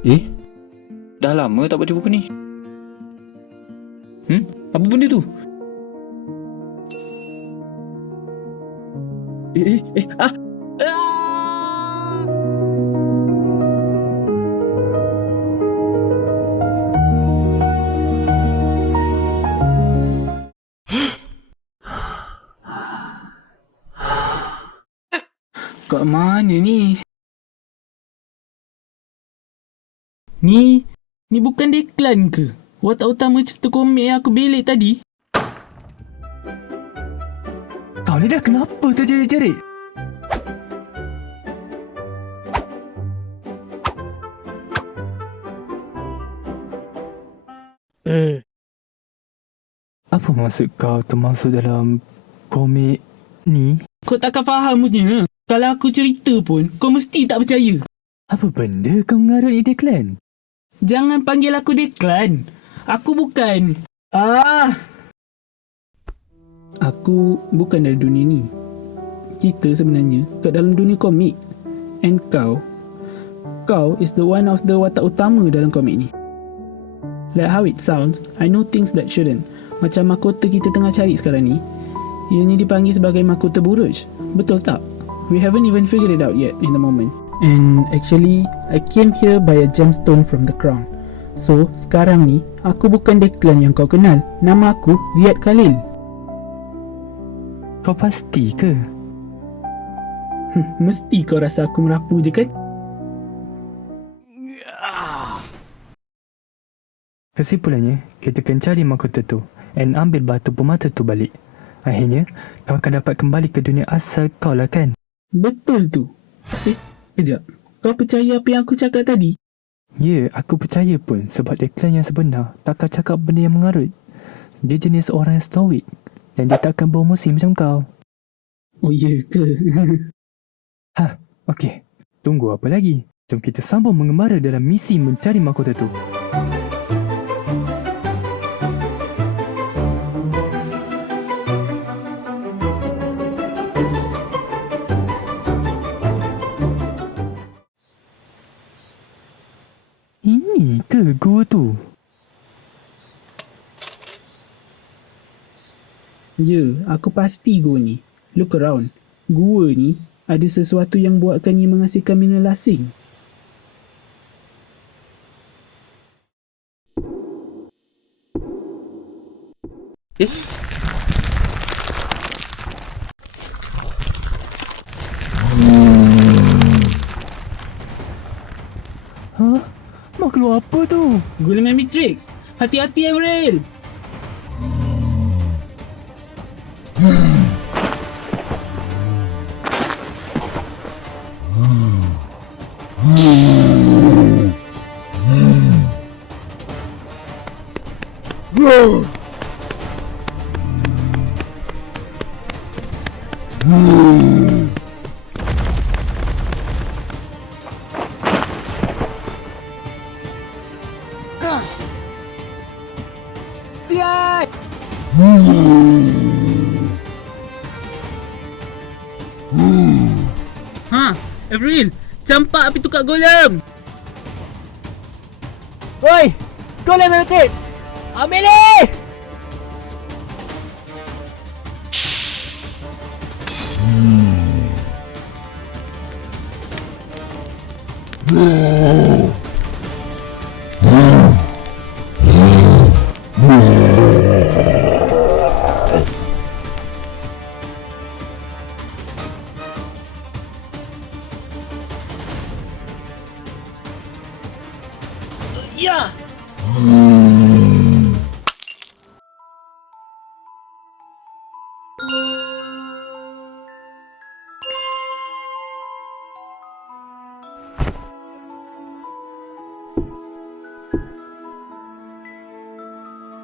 Eh? Dah lama tak baca buku ni. Apa benda tu? Ah! Kat mana ni? Ni bukan Declan ke? Watak utama cerita komik yang aku belik tadi? Kau ni dah kenapa terjerit-jerit? Apa maksud kau termasuk dalam komik ni? Kau takkan faham punya. Kalau aku cerita pun, kau mesti tak percaya. Apa benda kau mengarut ni, Declan? Jangan panggil aku Declan. Aku bukan... Aku bukan dari dunia ni. Kita sebenarnya kat dalam dunia komik. And kau is the one of the watak utama dalam komik ni. Like how it sounds, I know things that shouldn't. Macam mahkota kita tengah cari sekarang ni, ianya dipanggil sebagai mahkota buruj. Betul tak? We haven't even figured it out yet in the moment. And actually, I came here by a gemstone from the crown. So, sekarang ni, aku bukan Declan yang kau kenal. Nama aku Ziad Khalil. Kau pasti ke? Mesti kau rasa aku merapu je kan? Kesimpulannya, kita akan cari mahkota tu and ambil batu permata tu balik. Akhirnya, kau akan dapat kembali ke dunia asal kau lah kan? Betul tu. Kejap. Kau percaya apa yang aku cakap tadi? Ya, aku percaya pun sebab Declan yang sebenar takkan cakap benda yang mengarut. Dia jenis orang yang stoik dan dia takkan beremosi macam kau. Oh ya ke? Okey. Tunggu apa lagi? Jom kita sambung mengembara dalam misi mencari mahkota tu. Ini ke gua tu? Ya, aku pasti gua ni. Look around. Gua ni ada sesuatu yang buatkannya menghasilkan mineral asing. Hah? Makhluk apa tu? Gulaman Matrix. Hati-hati, Avril. Ziad! Avril, campak api tu kat golem. Oi! Golem Matrix! Ambil ni! Ya!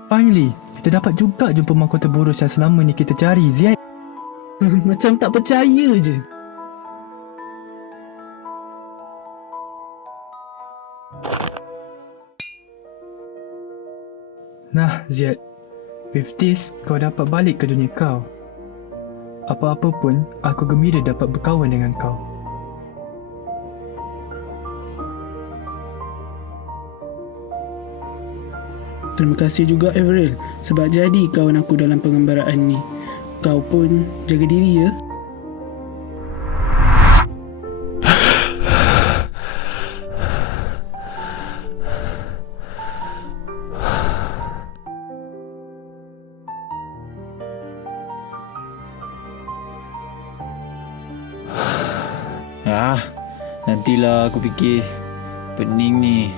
Finally, kita dapat juga jumpa mahkota buruj yang selama ni kita cari, Ziad. Macam tak percaya je. Nah, Ziad. With this, kau dapat balik ke dunia kau. Apa-apa pun, aku gembira dapat berkawan dengan kau. Terima kasih juga Avril sebab jadi kawan aku dalam pengembaraan ni. Kau pun jaga diri ya. Nantilah aku fikir. Pening ni.